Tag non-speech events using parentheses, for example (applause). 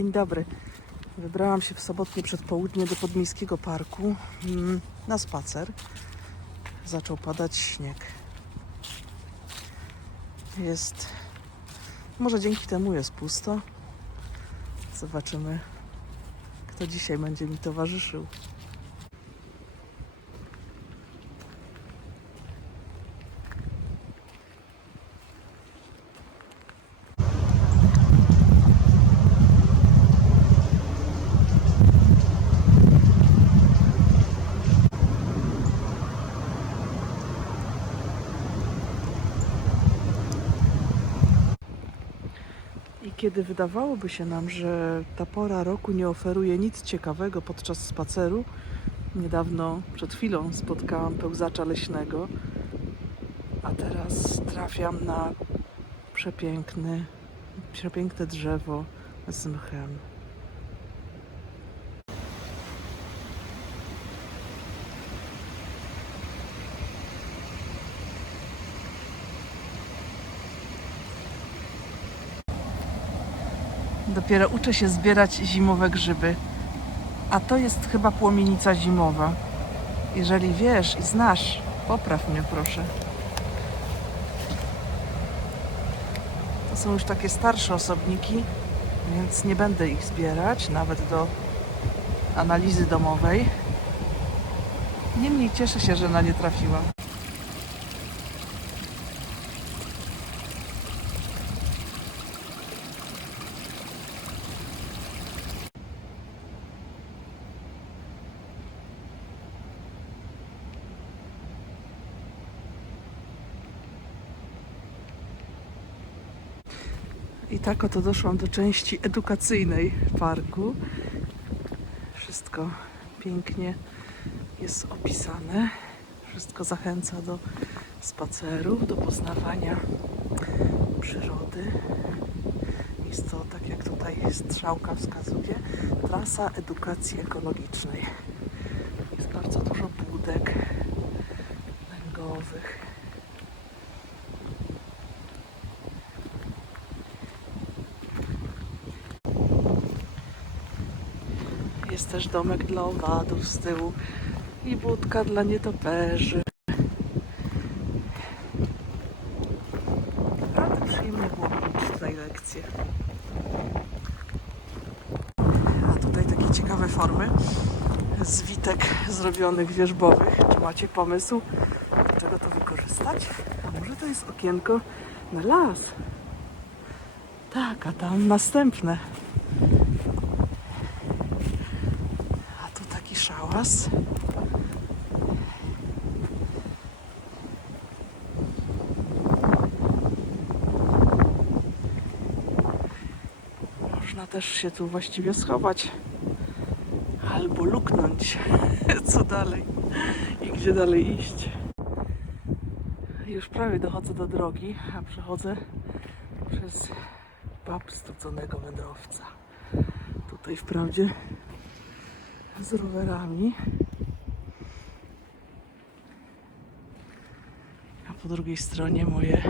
Dzień dobry. Wybrałam się w sobotnie przedpołudnie do Podmiejskiego Parku mm, na spacer. Zaczął padać śnieg. Jest. Może dzięki temu jest pusto. Zobaczymy, kto dzisiaj będzie mi towarzyszył. Kiedy wydawałoby się nam, że ta pora roku nie oferuje nic ciekawego podczas spaceru, niedawno, przed chwilą spotkałam pełzacza leśnego, a teraz trafiam na przepiękny, przepiękne drzewo z mchem. Dopiero uczę się zbierać zimowe grzyby. A to jest chyba płomienica zimowa. Jeżeli wiesz i znasz, popraw mnie proszę. To są już takie starsze osobniki, więc nie będę ich zbierać, nawet do analizy domowej. Niemniej cieszę się, że na nie trafiłam. Tak oto doszłam do części edukacyjnej parku. Wszystko pięknie jest opisane. Wszystko zachęca do spacerów, do poznawania przyrody. Jest to, tak jak tutaj strzałka wskazuje, trasa edukacji ekologicznej. Jest też domek dla owadów z tyłu i budka dla nietoperzy. Naprawdę przyjemnie było mieć tutaj lekcje. A tutaj takie ciekawe formy zwitek zrobionych wierzbowych. Czy macie pomysł, do czego to wykorzystać? A może to jest okienko na las? Tak, a tam następne. A tu taki szałas. Można też się tu właściwie schować. Albo luknąć. (laughs) Co dalej? I gdzie dalej iść? Już prawie dochodzę do drogi, a przechodzę przez pub studzonego wędrowca. Tutaj wprawdzie z rowerami. A po drugiej stronie moje